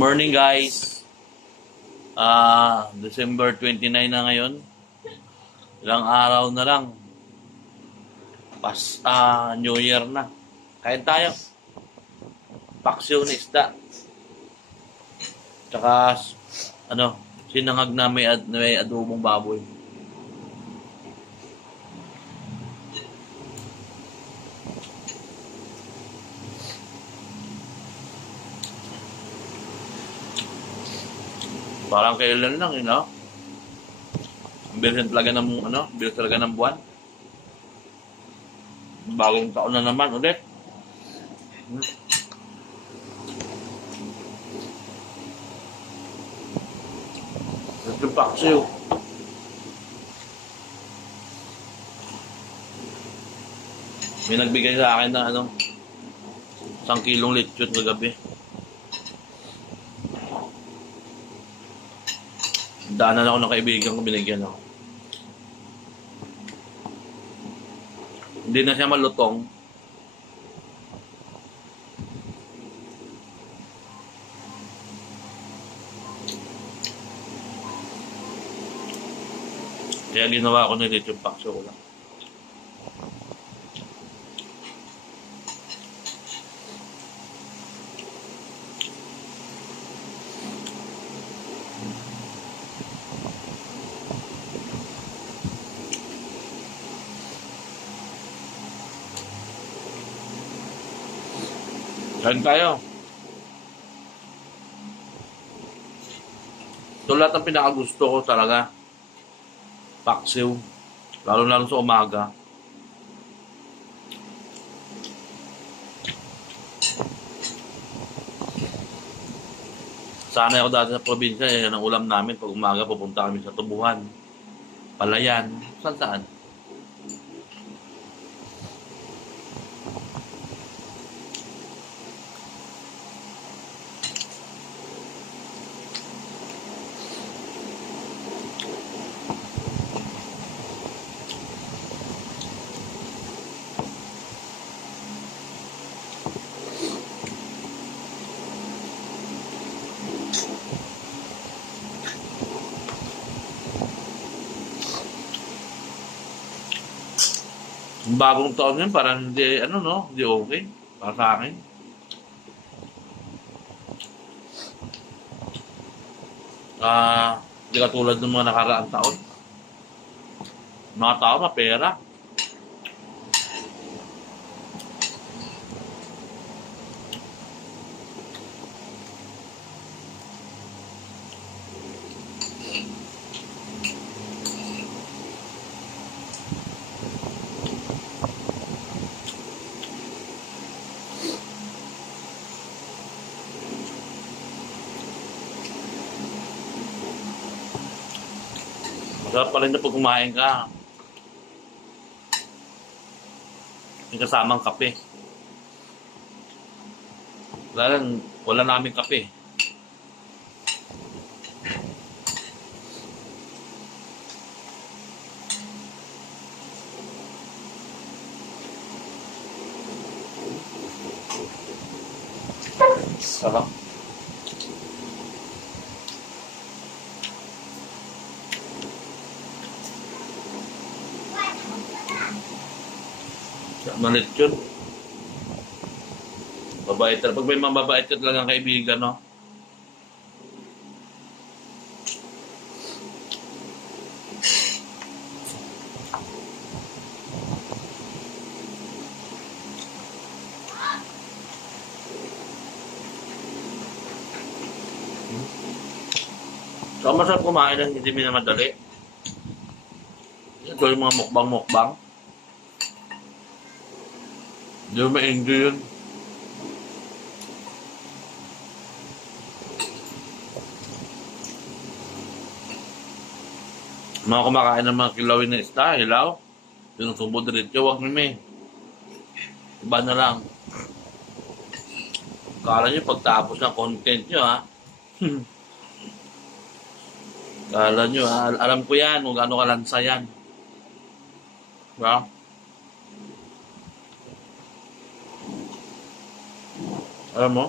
Morning guys. December 29 na ngayon. Ilang araw na lang. New Year na. Kain tayo. Paksiw na isda. Tsaka sinangag na may adobong baboy. Parang kailan lang, Ang bilis talaga ng buwan. Bagong taon na naman ulit. Ito yung paksiw. May nagbigay sa akin ng 1 kilong lechon kagabi. Daanan ako ng kaibigan ko, binigyan ako. Hindi na siya malutong. Kaya ginawa ko na dito yung pakso ko lang. Kain tayo. Ito lahat ang pinakagusto ko talaga. Paksiw. Lalo sa umaga. Sanay ako dati sa probinsya. Yan ang ulam namin. Pag umaga pupunta kami sa Tubuhan. Palayan. Saan? Bagong taon yun, parang hindi okay. Para sa akin. Hindi katulad ng mga nakaraang taon. Mga tao, mapera. Masarap pa rin na pag kumain ka. May kasamang kape. Wala namin kape. Sarap. Malit yun. Babait. Pag may mababait ka talagang kaibigan, no? So, masarap kumain ng hindi minamadali. Ito yung mga mukbang. Hindi mo ma-enjoy yun. Mga kumakain ng mga kilawin na isda, hilaw. Yung sumbo diretso, huwag nime. Iba na lang. Kala nyo pagtapos ng content nyo, ha? Kala nyo, ha? Alam ko yan, kung gaano kalansa yan. Diba? Alam mo?